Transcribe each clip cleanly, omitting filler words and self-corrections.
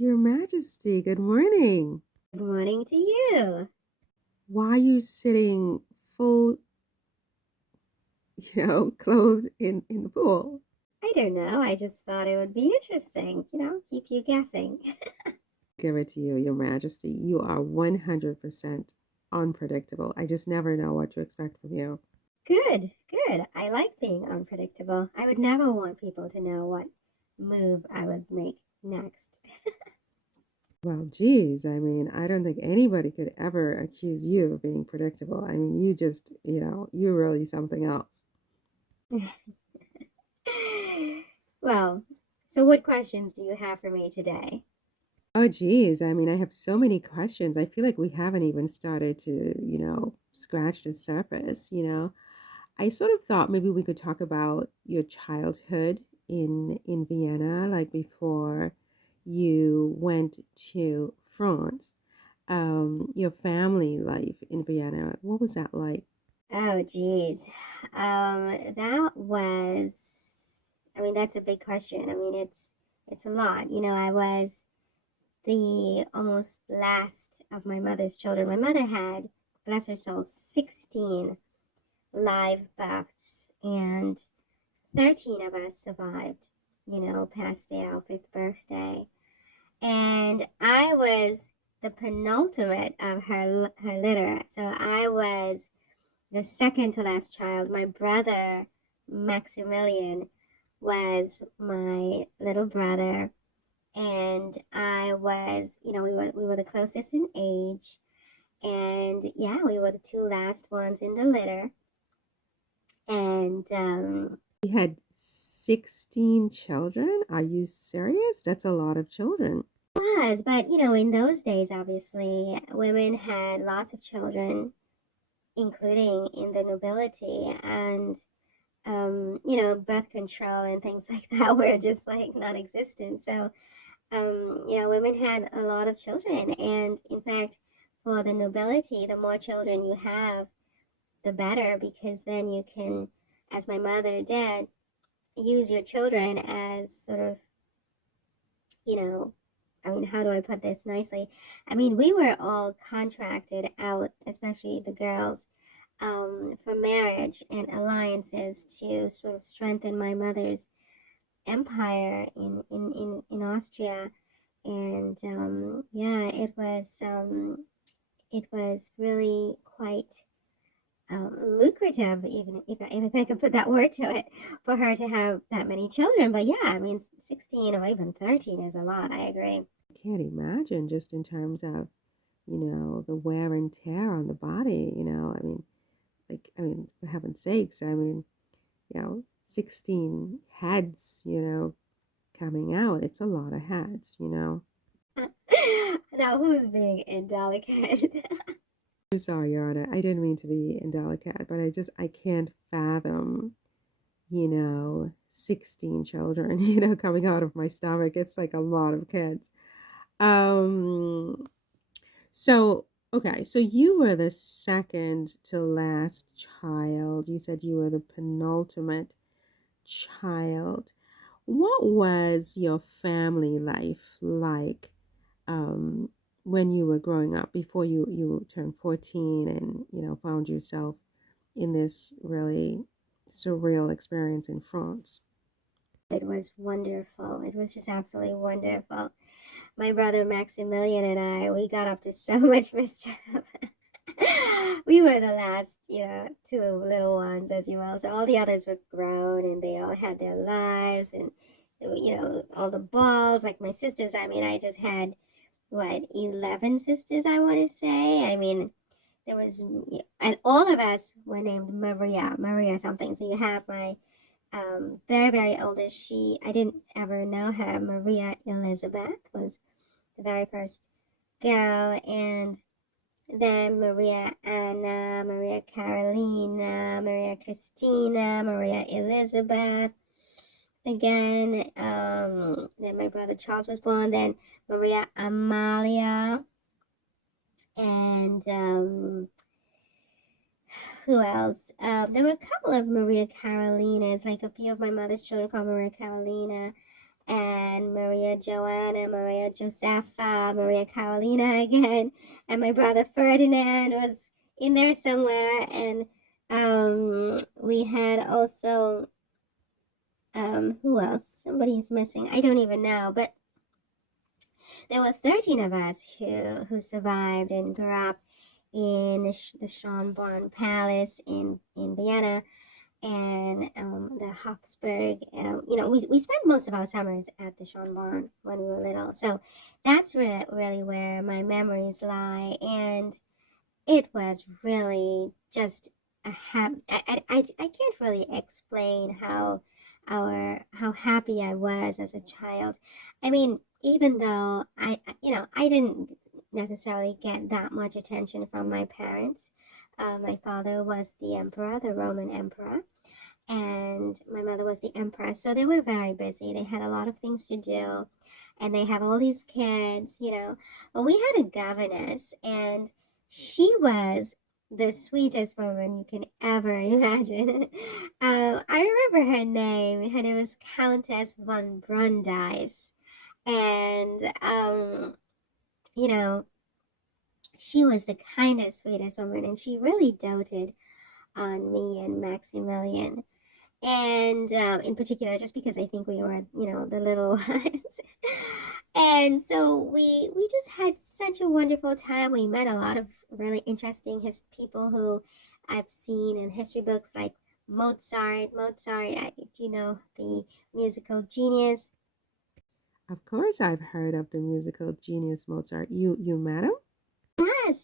Your Majesty, good morning. Good morning to you. Why are you sitting full, clothed in the pool? I don't know. I just thought it would be interesting, keep you guessing. Give it to you, Your Majesty. You are 100% unpredictable. I just never know what to expect from you. Good, good. I like being unpredictable. I would never want people to know what move I would make next. Well, geez, I mean, I don't think anybody could ever accuse you of being predictable. I mean, you just, you're really something else. Well, so what questions do you have for me today? Oh, geez. I mean, I have so many questions. I feel like we haven't even started to, scratch the surface. I sort of thought maybe we could talk about your childhood in Vienna, like before you went to France. Your family life in Vienna. What was that like? Oh, geez. That was, that's a big question. It's a lot. I was the almost last of my mother's children. My mother had, bless her soul, 16 live births, and 13 of us survived, past our fifth birthday. And I was the penultimate of her litter. So I was the second to last child. My brother, Maximilian, was my little brother, and I was, we were the closest in age, and yeah, we were the two last ones in the litter, and You had 16 children? Are you serious? That's a lot of children. was, but in those days, obviously, women had lots of children, including in the nobility, and birth control and things like that were just like non-existent. So women had a lot of children. And in fact, for the nobility, the more children you have, the better, because then you can, as my mother did, use your children as sort of, you know, how do I put this nicely? We were all contracted out, especially the girls, for marriage and alliances to sort of strengthen my mother's empire in Austria. And yeah, it was really quite lucrative, even if I could put that word to it, for her to have that many children. But yeah, 16 or even 13 is a lot. I agree. I can't imagine just in terms of, the wear and tear on the body. For heaven's sakes, 16 heads, coming out. It's a lot of heads. Now, who's being indelicate? I'm sorry, Your Honor. I didn't mean to be indelicate, but I can't fathom, 16 children, coming out of my stomach. It's like a lot of kids. Um, so, okay, so you were the second to last child. You said you were the penultimate child. What was your family life like um, when you were growing up before you turned 14 and found yourself in this really surreal experience in France? It was wonderful. It was just absolutely wonderful. My brother Maximilian and I, we got up to so much mischief. We were the last, two little ones, as you will. So all the others were grown and they all had their lives and, all the balls. Like my sisters, I just had, what, 11 sisters, I want to say. There was, and all of us were named Maria something. So you have my very, very oldest. I didn't ever know her. Maria Elizabeth was the very first girl, and then Maria Anna, Maria Carolina, Maria Christina, Maria Elizabeth. Again, then my brother Charles was born. Then Maria Amalia, and who else? There were a couple of Maria Carolinas, like a few of my mother's children called Maria Carolina, and Maria Joanna, Maria Josepha, Maria Carolina again, and my brother Ferdinand was in there somewhere, and we had also who else? Somebody's missing. I don't even know, but there were 13 of us who survived and grew up in the Schönborn Palace in Vienna and the Hofsburg. We spent most of our summers at the Schönborn when we were little. So that's really where my memories lie. And it was really just I can't really explain how happy I was as a child. I mean, even though I didn't necessarily get that much attention from my parents. My father was the emperor, the Roman emperor, and my mother was the empress. So they were very busy. They had a lot of things to do, and they have all these kids. But we had a governess, and she was the sweetest woman you can ever imagine. I remember her name. Her name was Countess von Brundice, and you know, she was the kindest, sweetest woman, and she really doted on me and Maximilian and in particular just because I think we were the little ones. And so we just had such a wonderful time. We met a lot of really interesting people who I've seen in history books like Mozart, if you know the musical genius. Of course, I've heard of the musical genius Mozart. You met him?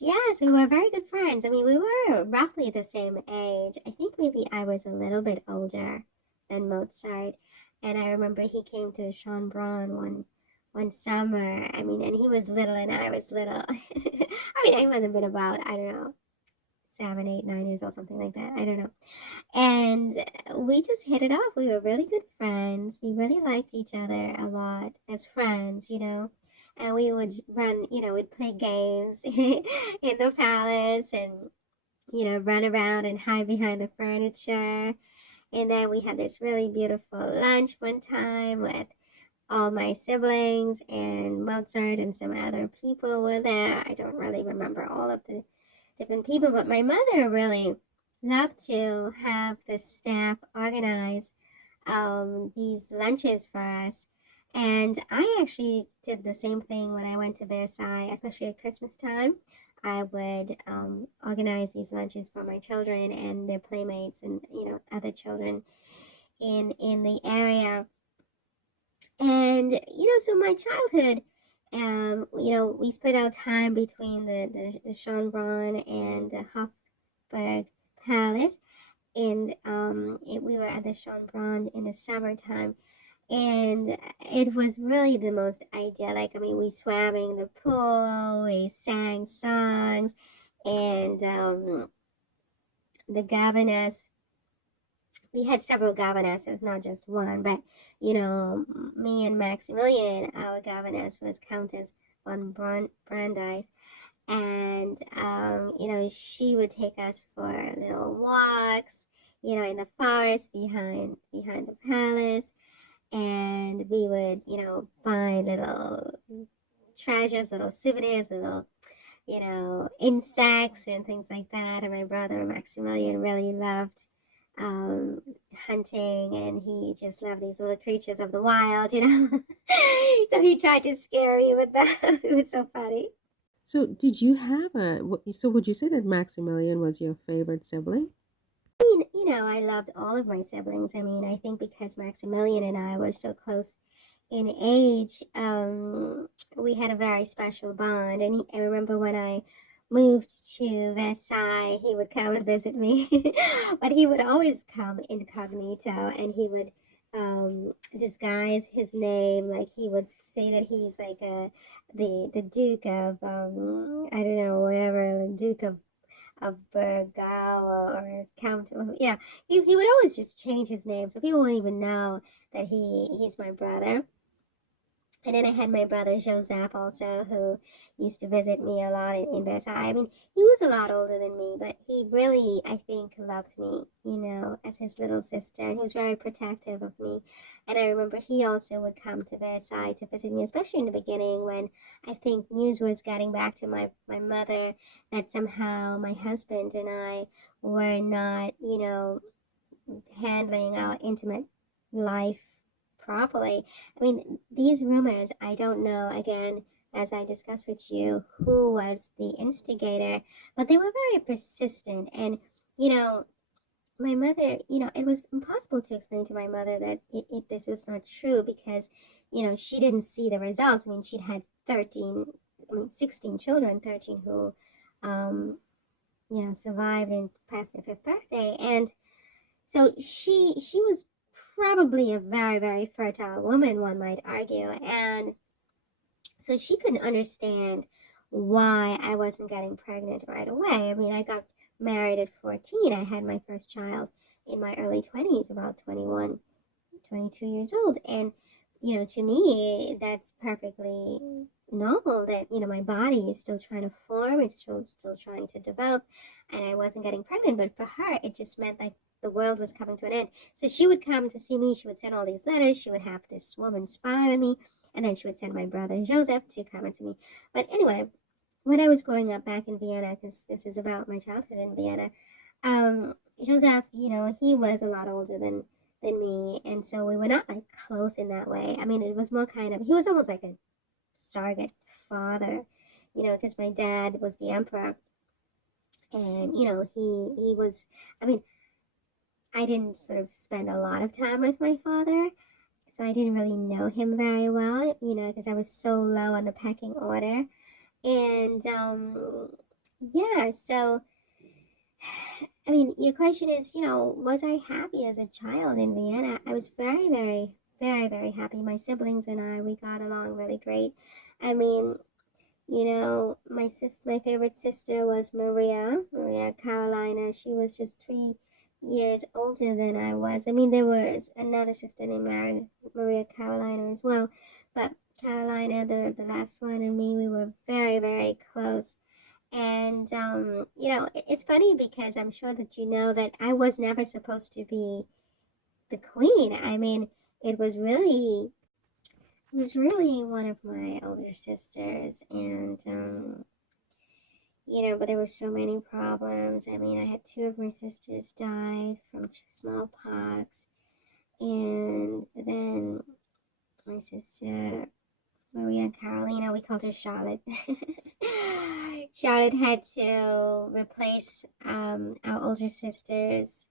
Yes, we were very good friends. I mean, we were roughly the same age. I think maybe I was a little bit older than Mozart. And I remember he came to Schönbrunn one summer. I mean, and he was little and I was little. I mean, I must have been about, I don't know, 7, 8, 9 years old, something like that. I don't know. And we just hit it off. We were really good friends. We really liked each other a lot as friends. And we would we'd play games in the palace and run around and hide behind the furniture. And then we had this really beautiful lunch one time with all my siblings and Mozart and some other people were there. I don't really remember all of the different people, but my mother really loved to have the staff organize these lunches for us. And I actually did the same thing when I went to Versailles, especially at Christmas time. I would organize these lunches for my children and their playmates and other children in the area. And so my childhood, we split our time between the Schönbrunn and the Hofburg Palace, and we were at the Schönbrunn in the summertime, and it was really the most idyllic. I mean, we swam in the pool, we sang songs, and the governess. We had several governesses, not just one, but me and Maximilian, our governess was Countess von Brandeis, and she would take us for little walks, in the forest behind the palace, and we would find little treasures, little souvenirs, little insects and things like that. And my brother Maximilian really loved um, hunting, and he just loved these little creatures of the wild. So he tried to scare me with that. It was so funny. So did you have so would you say that Maximilian was your favorite sibling? I mean, I loved all of my siblings. I mean, I think because Maximilian and I were so close in age, we had a very special bond. And I remember when I moved to Versailles, he would come and visit me, but he would always come incognito, and he would disguise his name. Like he would say that he's like the Duke of I don't know, whatever, the Duke of Burgal or Count. Yeah, he would always just change his name, so people wouldn't even know that he's my brother. And then I had my brother Joseph also, who used to visit me a lot in Versailles. I mean, he was a lot older than me, but he really, I think, loved me, as his little sister. And he was very protective of me. And I remember he also would come to Versailles to visit me, especially in the beginning when I think news was getting back to my mother that somehow my husband and I were not, handling our intimate life properly. I mean, these rumors, I don't know, again, as I discussed with you, who was the instigator, but they were very persistent. And, you know, my mother, it was impossible to explain to my mother that this was not true because, she didn't see the results. I mean, she'd had 13, 16 children, 13 who, um, survived and passed their fifth birthday. And so she was probably a very, very fertile woman, one might argue. And so she couldn't understand why I wasn't getting pregnant right away. I mean, I got married at 14. I had my first child in my early 20s, about 21, 22 years old. And, to me, that's perfectly normal that, my body is still trying to form, it's still trying to develop, and I wasn't getting pregnant. But for her, it just meant that the world was coming to an end. So she would come to see me, she would send all these letters, she would have this woman spy on me, and then she would send my brother Joseph to come and see me. But anyway, when I was growing up back in Vienna, because this is about my childhood in Vienna, Joseph, he was a lot older than me, and so we were not like close in that way. I mean, it was more kind of he was almost like a surrogate father, because my dad was the emperor, and he was. I mean, I didn't sort of spend a lot of time with my father, so I didn't really know him very well, because I was so low on the pecking order, and yeah, so I mean, your question is, was I happy as a child in Vienna? I was very, very, very, very happy. My siblings and I, we got along really great. I mean, my favorite sister was Maria Carolina. She was just 3 years older than I was. I mean, there was another sister named Maria Carolina as well, but Carolina, the last one, and me, we were very, very close. And, it's funny because I'm sure that you know that I was never supposed to be the queen. I mean, it was really, it was really one of my older sisters. And, but there were so many problems. I mean, I had two of my sisters died from smallpox. And then my sister Maria Carolina, we called her Charlotte. Charlotte had to replace our older sisters,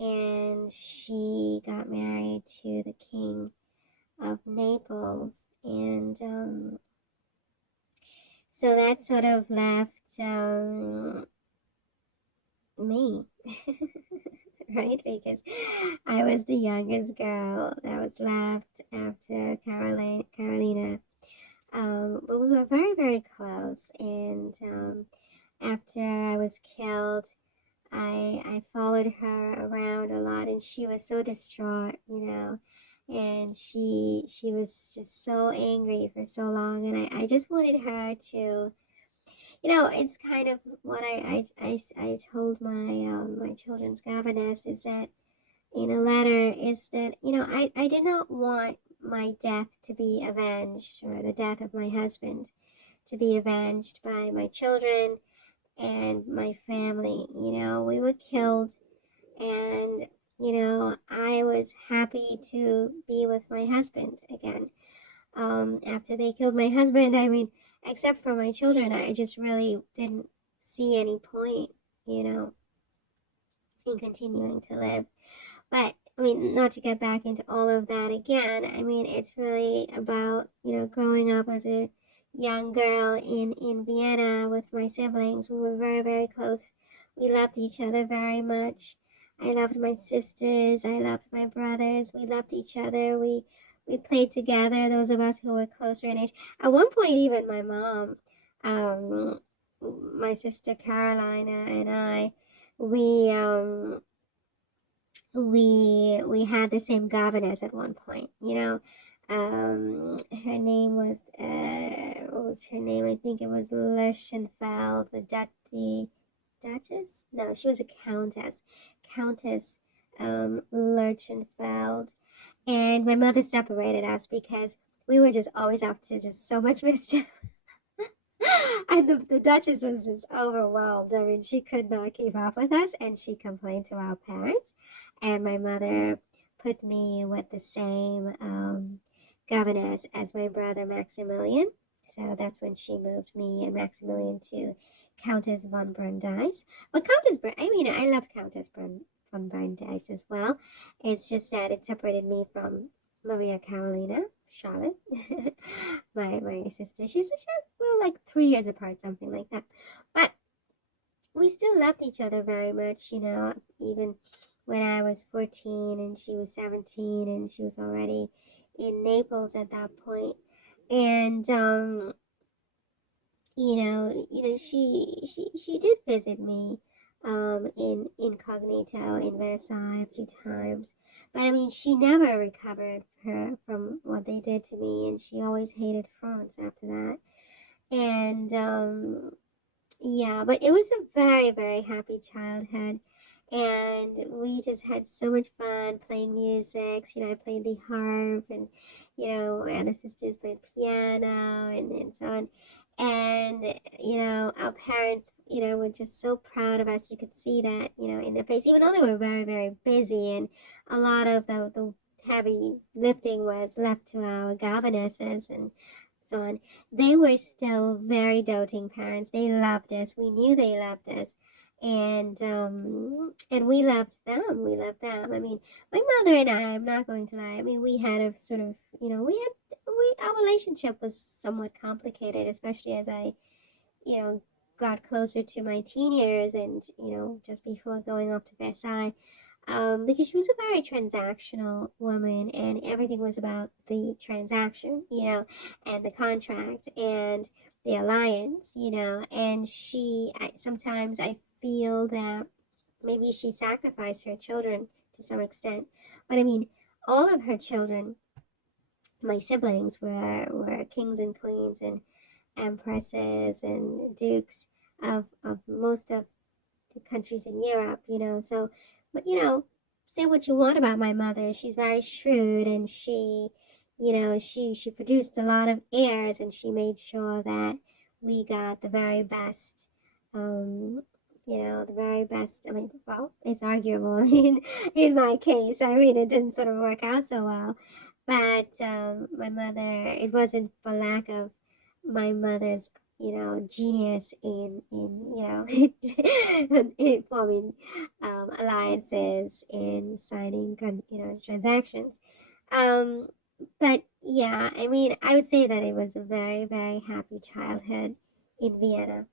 and she got married to the King of Naples. And so that sort of left me, right? Because I was the youngest girl that was left after Carolina. But we were very, very close. And after I was killed, I followed her around a lot, and she was so distraught, and she was just so angry for so long, and I just wanted her to, it's kind of what I told my children's governess is that in a letter is that, I did not want my death to be avenged, or the death of my husband to be avenged by my children and my family. We were killed, and, I was happy to be with my husband again. After they killed my husband, I mean, except for my children, I just really didn't see any point, you know, in continuing to live. But I mean, not to get back into all of that again, I mean, it's really about, growing up as a young girl in Vienna with my siblings. We were very, very close. We loved each other very much. I loved my sisters. I loved my brothers. We loved each other. We played together, those of us who were closer in age. At one point, even my mom, um, my sister Carolina, and I, we, we had the same governess at one point. Her name was what was her name? I think it was Lerchenfeld, the Duchess. No, she was a countess, Countess Lerchenfeld. And my mother separated us because we were just always up to just so much mischief. And the Duchess was just overwhelmed. I mean, she could not keep up with us, and she complained to our parents. And my mother put me with the same governess as my brother Maximilian. So that's when she moved me and Maximilian to Countess von Brundice. But I mean, I loved Countess von Brundice as well. It's just that it separated me from Maria Carolina, Charlotte, my sister. We were like 3 years apart, something like that. But we still loved each other very much, even when I was 14 and she was 17 and she was already in Naples at that point. And she did visit me in incognito in Versailles a few times. But I mean, she never recovered from what they did to me, and she always hated France after that. And yeah, but it was a very, very happy childhood. And we just had so much fun playing music. I played the harp, and, and the sisters played piano, and so on. And, our parents, were just so proud of us. You could see that, in their face, even though they were very, very busy, and a lot of the heavy lifting was left to our governesses and so on. They were still very doting parents. They loved us. We knew they loved us. And we loved them. We loved them. I mean, my mother and I'm not going to lie. I mean, we had a sort of, our relationship was somewhat complicated, especially as I, you know, got closer to my teen years and, just before going off to Versailles, because she was a very transactional woman and everything was about the transaction, and the contract and the alliance, and sometimes I feel that maybe she sacrificed her children to some extent. But I mean, all of her children, my siblings, were kings and queens and empresses and dukes of most of the countries in Europe, So, but say what you want about my mother, she's very shrewd, and she produced a lot of heirs, and she made sure that we got the very best. Um, the very best. I mean, well, it's arguable. I mean, in my case, I mean, it didn't sort of work out so well. But my mother, it wasn't for lack of my mother's genius in forming alliances and signing transactions. um but yeah, I mean, I would say that it was a very, very happy childhood in Vienna.